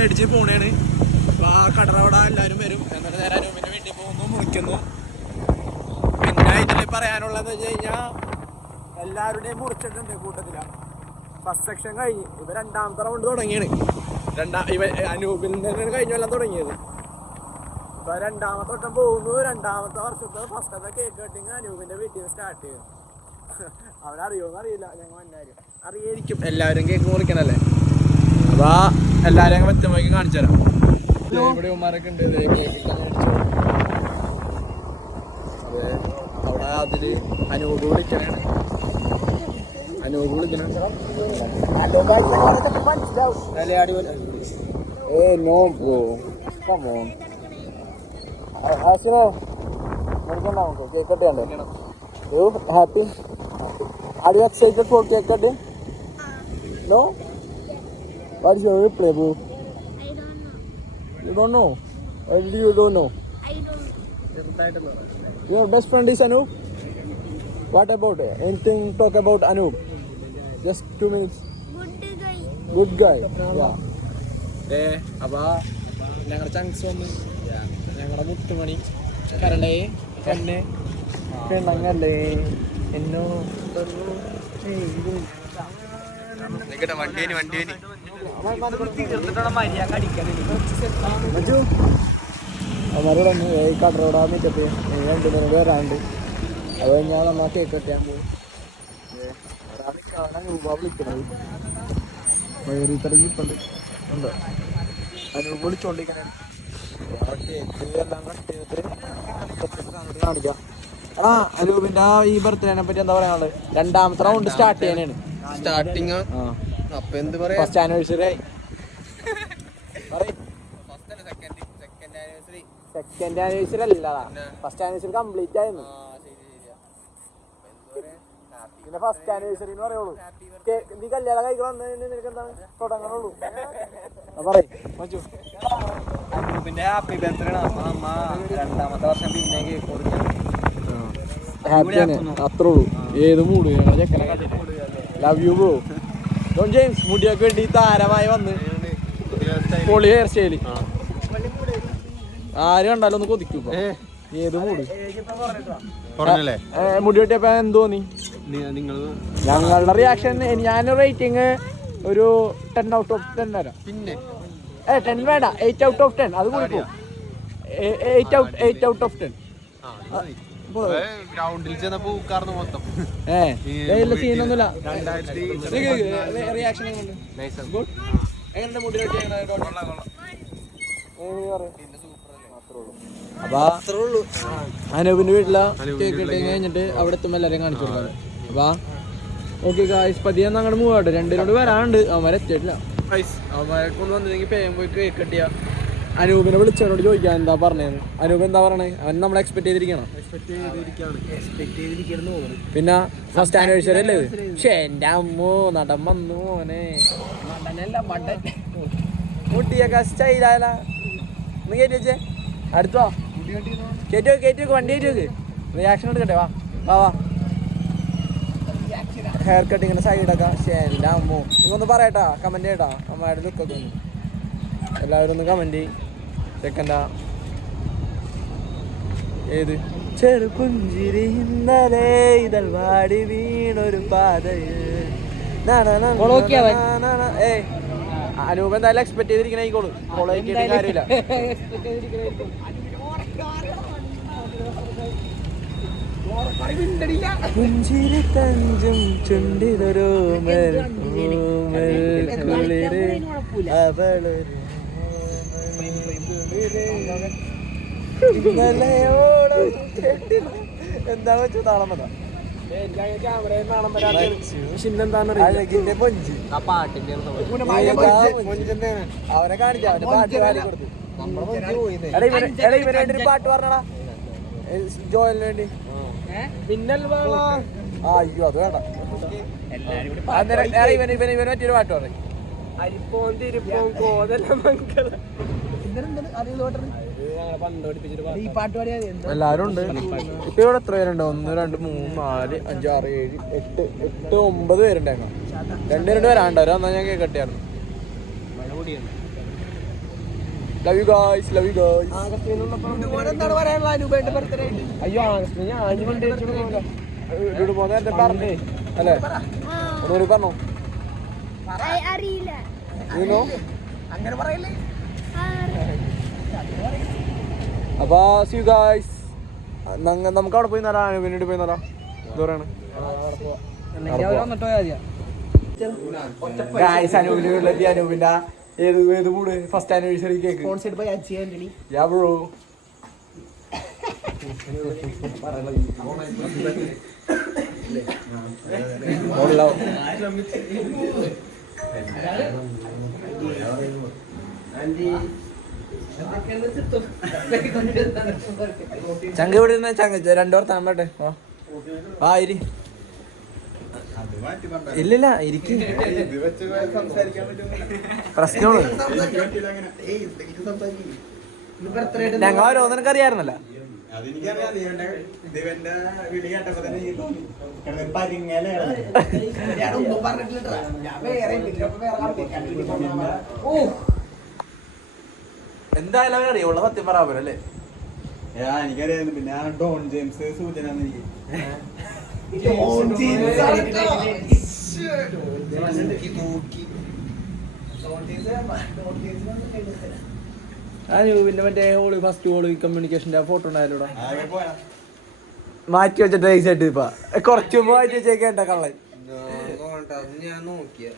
മേടിച്ച് പോണേണ്. അപ്പോൾ ആ കടറവിടെ എല്ലാവരും വരും. എന്നിട്ട് നേരെ അനൂപിൻ്റെ വീട്ടിൽ പോകുന്നു, മുറിക്കുന്നു. പിന്നെ ഇതിൽ പറയാനുള്ളതെന്ന് വെച്ച് കഴിഞ്ഞാൽ എല്ലാവരുടെയും മുറിച്ചിട്ടുണ്ട് കൂട്ടത്തിലാണ്. ഫസ്റ്റ് സെക്ഷൻ കഴിഞ്ഞ് ഇവ രണ്ടാമത്തെ റൗണ്ട് തുടങ്ങിയാണ്. അനൂപിൽ നിന്നാണ് കഴിഞ്ഞ കൊല്ലം തുടങ്ങിയത്. ഇപ്പോൾ രണ്ടാമത്തെ വട്ടം പോകുന്നു. രണ്ടാമത്തെ വർഷത്തെ ഫസ്റ്റത്തെ കേക്ക് കട്ടിങ് അനൂപിൻ്റെ വീട്ടിൽ നിന്ന് സ്റ്റാർട്ട് ചെയ്തു. അവരറിയുമെന്ന് അറിയില്ല, ഞങ്ങൾ എല്ലാവരും അറിയായിരിക്കും. എല്ലാവരും കേക്ക് മുറിക്കണല്ലേ. അപ്പോൾ എല്ലാവരും അങ്ങ് വ്യക്തമാക്കി കാണിച്ചു തരാം. ഇവിടെ ഉമ്മാരൊക്കെ ഉണ്ട് കേക്ക് മേടിച്ചു. അതെ, അവിടെ അതിൽ അനൂപ് വിളിക്കണേ. അനൂപ് വിളിക്കണം. No bro, come on. ആശിനോ മുറിക്കണ്ട, നമുക്ക് കേക്ക് കട്ട് ചെയ്യണ്ടേ? You happy? Are you excited for cake cutting? No? What is your reply, bro? I don't know. You don't know? Why did you don't know? I don't know. Your best friend is Anoop? What about it? Anything talk about Anoop? Just 2 minutes. Good guy. Good guy. Yeah. അപ്പോൾ ഞങ്ങളുടെ ചങ്സ് വന്ന് ഞങ്ങളുടെ മുത്തുമണി കരളേ കണ്ണേ പെണ്ണങ്ങല്ലേ എന്നോ അവരോടൊന്ന് ഈ കടറോടാ meetup 2 minute വരാണ്ട്. അത് കഴിഞ്ഞാൽ നമ്മൾ കേക്ക് കെട്ടാൻ പോകും. ഒരാളെ രൂപ വിളിക്കണത് വയറിത്തറങ്ങിപ്പുണ്ട് ഉണ്ടോ? അനൂപ് വിളിച്ചോണ്ടിരിക്കണേ. കേക്ക് എല്ലാം കട്ട് ചെയ്തിട്ട് കാണിക്കാം. എടാ അനൂപിന്റെ ഈ ബർത്ത്ഡേനെ പറ്റി എന്താ പറയാനുള്ളത്? രണ്ടാമത്തെ റൗണ്ട് സ്റ്റാർട്ട് ചെയ്യാനാണ്. സ്റ്റാർട്ടിങ് അപ്പൊ എന്ത് പറയാ? ഫസ്റ്റ് ആനിവേഴ്സറി ആയി. സെക്കൻഡ് ആനിവേഴ്സറി അല്ലടാ, ഫസ്റ്റ് ആനിവേഴ്സറി കംപ്ലീറ്റ് ആയിരുന്നു. പിന്നെ ഫസ്റ്റ് ആനിവേഴ്സറി എന്ന് പറയുള്ളൂ. നീ കല്യാണം കഴിക്കണം നിനക്ക് എന്താണ് തുടങ്ങണുള്ളൂ. അനൂപിന്റെ ഹാപ്പി ബർത്ത്ഡേ ആണ്. അപ്പൊ അമ്മ രണ്ടാമത്തെ വർഷം പിന്നെ കേക്ക് കൊടുക്കണം. ഹാപ്പിയാണ്, അത്രേ ഉള്ളൂ. ഏത് മൂഡ് ചെക്കനെ love you bro. Don James മുടിയൊക്കെ വേണ്ടി താരമായി വന്ന് പൊളി ഹെയർ സ്റ്റൈല്. ആര് കണ്ടാലും ഒന്ന് കൊതിക്കും. ഏത് മൂഡ് മുടി വെട്ടിയപ്പോ എന്ത് തോന്നി? ഞങ്ങളുടെ റിയാക്ഷൻ ഞാൻ റേറ്റിംഗ് ഒരു 10 out of 10 തരാം. പിന്നെ 10 വേണ്ട, 8 out of 10. അത് കൊടുക്കും. 8 out of 10. ഗ്രൗണ്ടിൽ ചെന്നപ്പോ ഊക്കാർന്ന് മൊത്തം. സീനൊന്നുമില്ല. അനൂപിന്റെ വീട്ടിലാ കേക്ക് കട്ടിങ് കഴിഞ്ഞിട്ട് അവിടെ എത്തുമ്പോൾ എല്ലാവരെയും കാണിച്ചു കൊടുക്കാം. അപ്പൊ ഓക്കെ ഗായ്സ്, പതിയെ അങ്ങോട്ട് മൂവ് ആവട്ടെ. 2 പേരാണ്ട് അവന്മാരെ എത്തിയിട്ടില്ല. അവന്മാരെ കൊണ്ട് വന്നില്ലെങ്കിൽ പേയും പോയി കേക്ക് കട്ടിയാ. അനൂപിനെ വിളിച്ചവനോട് ചോദിക്കാൻ എന്താ പറഞ്ഞതെന്ന്. അനൂപ് എന്താ പറയണേ? അവൻ നമ്മൾ എക്സ്പെക്ട് ചെയ്തിരിക്കണം. പിന്നെ ഫസ്റ്റ് ആനിവേഴ്സറി അല്ലേ ഇത്? പക്ഷേ എൻ്റെ അമ്മോ നടൻ വന്നു മോനെ. നടനല്ല മടൻ. മുട്ടിയൊക്കെ സ്റ്റൈലായ ഒന്ന് കയറ്റി വെച്ചേ. അടുത്തോ കയറ്റി വെക്ക്, വണ്ടി കയറ്റി വെക്ക്. റിയാക്ഷൻ എടുക്കട്ടെ. വാ വാ വാ. ഹെയർ കട്ടിങ്ങിൻ്റെ സൈഡൊക്കെ. പക്ഷേ എൻ്റെ അമ്മോ നിങ്ങൊന്ന് പറയട്ടാ, കമൻറ്റ് ചെയ്യട്ടാ അമ്മയുടെ ലുക്കൊക്കെ ഒന്ന്. എല്ലാവരും ഒന്ന് കമൻറ്റ് ചെയ്യും. ചെക്കൻ്റെ ഏത് ചെറുപുഞ്ചിരി ഇന്നലെ ഇതൾ വാടി വീണൊരു പാതയിൽ. അനൂപ് എന്തായാലും എക്സ്പെക്ട് ചെയ്തിരിക്കണേക്കോളൂ. ഫോളോ ചെയ്തിട്ട് കാര്യമില്ല. പുഞ്ചിരി തഞ്ചും ചുണ്ടിലൊരു കുളിര് അവളൊരു എന്താ വെച്ചു താളം വരാ. അവനെ കാണിച്ച പാട്ട് പാടി കൊടുത്തു. ഇവന് പാട്ട് പറഞ്ഞടാ ജോയലിന് വേണ്ടി. അയ്യോ അത് വേണ്ട. ഇവന് പറ്റിയൊരു പാട്ട് പറയും. എല്ലാരും ഉണ്ട്. ഇപ്പൊ ഇവിടെ എത്ര പേരുണ്ട്? 1 2 3 4 5 6 7 8 9 പേരുണ്ടായിരുന്നു. 2 വരാണ്ട്. വന്നാ ഞാൻ കേക്ക് കട്ടിയായിരുന്നു. Love you guys, love you guys. എന്താണ് പറയാനുള്ള അനുപേന്റെ ബർത്ത്ഡേ ആയിട്ട്? അയ്യോ ആഗസ്റ്റ് ഞാൻ പോകുന്ന പറഞ്ഞേ അല്ലേ ഒന്നുകൂടി പറഞ്ഞോ. അറിയില്ല. അങ്ങനെ പറയല്ലേ. അപ്പൊ see you guys. നമുക്ക് അവിടെ പോയി നടാ, പിന്നീട് പോയി നടാ. ദൂരാണ് അനൂപിന്റെ ഏത് mood first anniversary cake yeah bro. ചങ്ക ഇവിടെ ഇരുന്ന ചങ്ക രണ്ടോർ താമ്പട്ടെ ആ ഇരി. ഇല്ലില്ല ഇരിക്കും. പ്രശ്നമാണ് ഞങ്ങൾ ഓരോന്നൊക്കെ അറിയാറുന്നല്ല. എന്തായാലും അറിയാം ഉള്ള സത്യം പറയാൻ അല്ലേ. എനിക്കറിയാം. പിന്നെ ഡോൺ ജെയിംസ് സൂചന പിന്നെ മറ്റേ ഹോളി ഫസ്റ്റ് ഹോളി കമ്മ്യൂണിക്കേഷന്റെ ഫോട്ടോ ഉണ്ടായാലോ മാറ്റി വെച്ചിട്ട് ഐസായിട്ട് ഇപ്പൊ കുറച്ചു മുമ്പ് മാറ്റി വെച്ചേക്കേണ്ട കള്ളൻ. ഞാൻ നോക്കിയ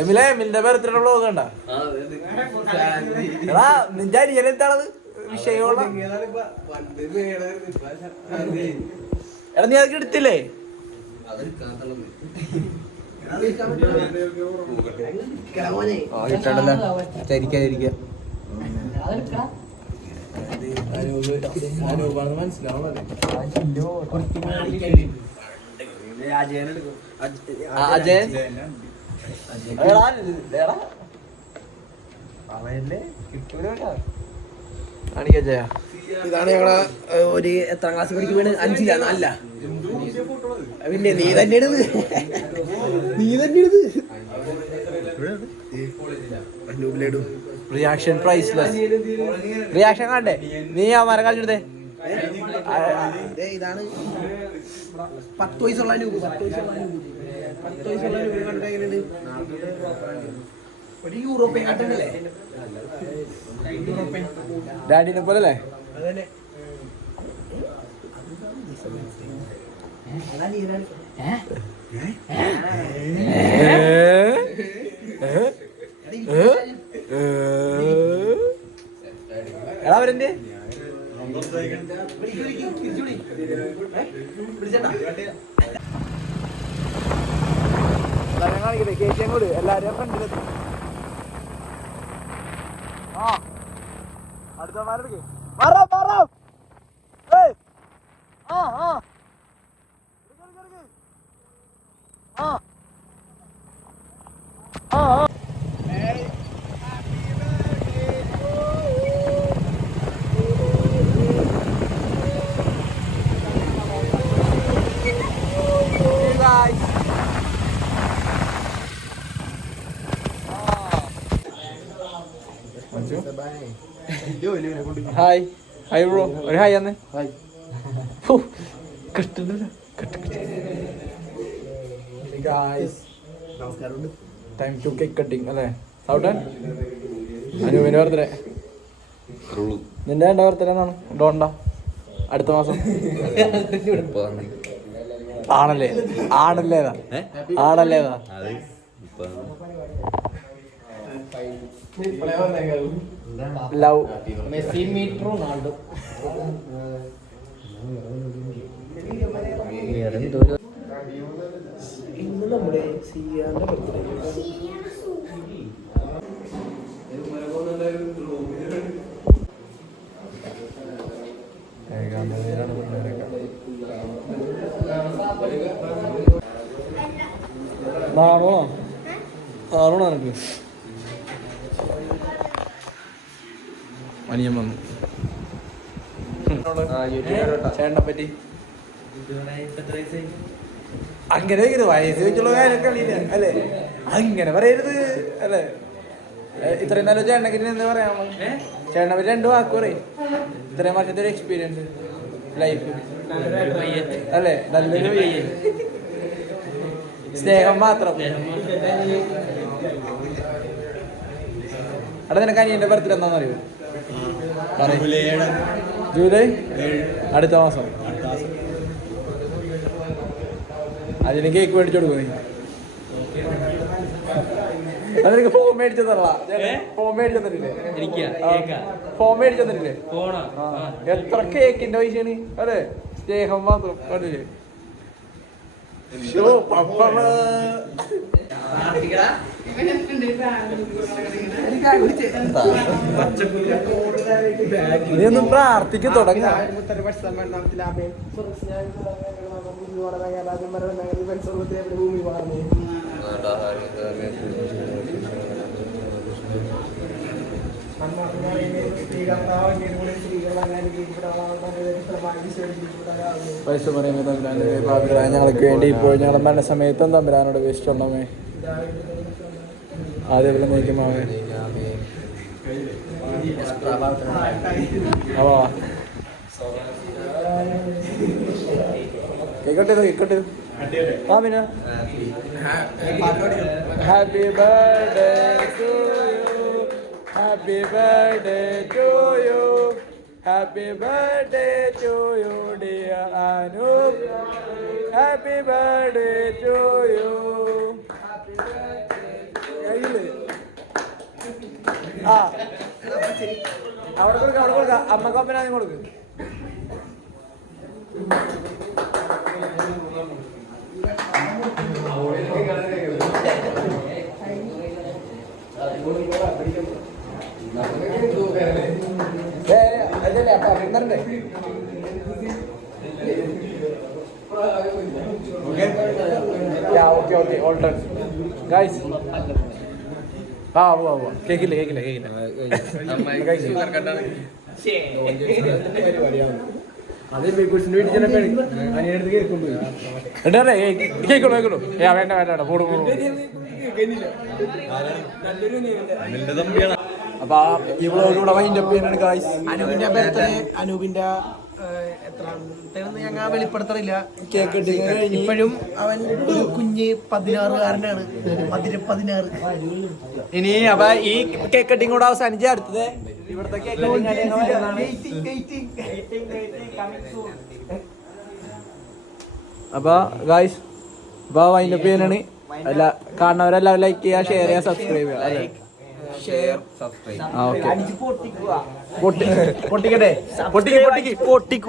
എമിലിന്റെ ബർത്ത്ഡേ വ്ളോഗ് കണ്ട എടാ നിന്റെ അരിയൽ എന്താണത് വിഷയമുള്ള. എടാ നീ അതൊക്കെ എടുത്തില്ലേ? ചരിക്കാതിരിക്ക അജയൻ ഇതാണ് ഞങ്ങളെ ഒരു എത്രാം ക്ലാസ് പഠിക്കുമ്പോൾ 5ലാ 4ലാ. പിന്നെ നീ തന്നെയാണ് റിയാക്ഷൻ പ്രൈസ്ലെസ്. റിയാക്ഷൻ കണ്ടേ നീ ആ മരം കളിച്ചെടുത്തേ. ഇതാണ് 10 വയസ്സുള്ള നൂബ്. 10 വയസ്സുള്ള നൂബ് കണ്ടിട്ട് എങ്ങനെയാണ്? ഒരു യൂറോപ്യൻ കാട്ടല്ലേ? ഡാഡിനെ പോലെ അല്ലേ? അതന്നെ. എടാ അവരെന്ത് കാണിക്കട്ടെ കേക്ക് കൂടി എല്ലാരും ഫ്രണ്ടിലെത്തി. ആ അടുത്തമാരെടുക്ക് ഹായ് ഹായ് ബ്രോ ഒരു ഹായ് അന്ന് ടൈം ടു കേക്ക് കട്ടിങ് അല്ലേ സൗട്ടൻ? അനുവിന്റെ ബർത്ത്ഡേ. നിന്റെ എന്റെ ബർത്ത്ഡേ എന്നാണ്? ഡോണ്ട അടുത്ത മാസം ആണല്ലേ? ആണല്ലേതാ? ആണല്ലേതാ? Love Messi meet Ronaldo. ഇന്ന് നമ്മുടെ സിയാന്റെ ബർത്ത്ഡേ. നാണോ ആണോ എനിക്ക് അനിയൻ വന്നു. ചേട്ടനെ പറ്റി അങ്ങനെ ചോദിക്കരുത്, വയസ്സ് വെച്ചുള്ള കാര്യം കളിയില്ല അല്ലേ, അങ്ങനെ പറയരുത് അല്ലേ. ഇത്രയും നല്ല ചേട്ടനൊക്കെ എന്താ പറയാ, ചേട്ടനെ പറ്റി 2 വാക്ക് പറയും. ഇത്രയും വർഷത്തെ ഒരു എക്സ്പീരിയൻസ് ലൈഫ് അല്ലേ, നല്ലൊരു സ്നേഹം മാത്രം. അവിടെ നിനക്ക് അനിയന്റെ ബർത്ത്ഡേ എന്താണെന്ന് അറിയോ? ജൂലൈ അടുത്ത മാസം. അതിന് കേക്ക് മേടിച്ചു കൊടുക്കും നീ. അതെനിക്ക് ഫോം മേടിച്ചു തരല, ഫോം മേടിച്ചു തന്നില്ലേ, ഫോം മേടിച്ചു തന്നില്ലേ. എത്ര കേക്കിന്റെ പൈസയാണ് അല്ലേ, സ്നേഹം മാത്രം കണ്ടില്ലേ. നീ ഒന്നും പ്രാർത്ഥിക്ക് തുടങ്ങാം. പൈസ പറയുമ്പോൾ തമ്പുരാന്റെ ഭാഗ്യരായ ഞങ്ങൾക്ക് വേണ്ടി ഇപ്പോൾ ഞങ്ങളുടെ മരണസമയത്തും തമ്പുരാനോട് വിശ്വമേ അതേപോലെ നയിക്കുമാവേ. കേക്കട്ടെ ആ പിന്നെ happy birthday to you, happy birthday to you, happy birthday to you dear Anoop, happy birthday to you. ആ അവിടെ കൊടുക്ക അമ്മക്ക് അപ്പനാ കൊടുക്ക്. അതല്ലേ അപ്പൊ അഭിനന്ദനേ. Okay all done guys. ആ പോവാ കേക്കില്ല വേണ്ട കൂടും. അപ്പൊ ഈ വ്ളോഗ് ഇവിടെ വൈൻഡപ്പ് ചെയ്യാനാണ് ഗൈസ്. അനൂപിന്റെ ബർത്ത്ഡേ, അനൂപിന്റെ എത്രാമത്തേന്ന് ഞങ്ങൾ വെളിപ്പെടുത്തറില്ല. കേക്ക് ഇപ്പോഴും അവൻ ഒരു കുഞ്ഞ് 16-കാരനാണ്. 16. ഇനി അപ്പൊ ഈ കേക്ക് കട്ടിങ് കൂടെ അവസാനിച്ച് അടുത്തത് ഇവിടുത്തെ കേക്ക് അപ്പൊ ഗൈസ് അപ്പൊ വൈൻഡപ്പ് ചെയ്യാനാണ്. കാണുന്നവരെല്ലാവരും ലൈക്ക് ചെയ്യുക, ഷെയർ ചെയ്യുക, സബ്സ്ക്രൈബ് ചെയ്യുക അല്ലേ. പൊട്ടിക്കട്ടെ പൊട്ടിക്ക്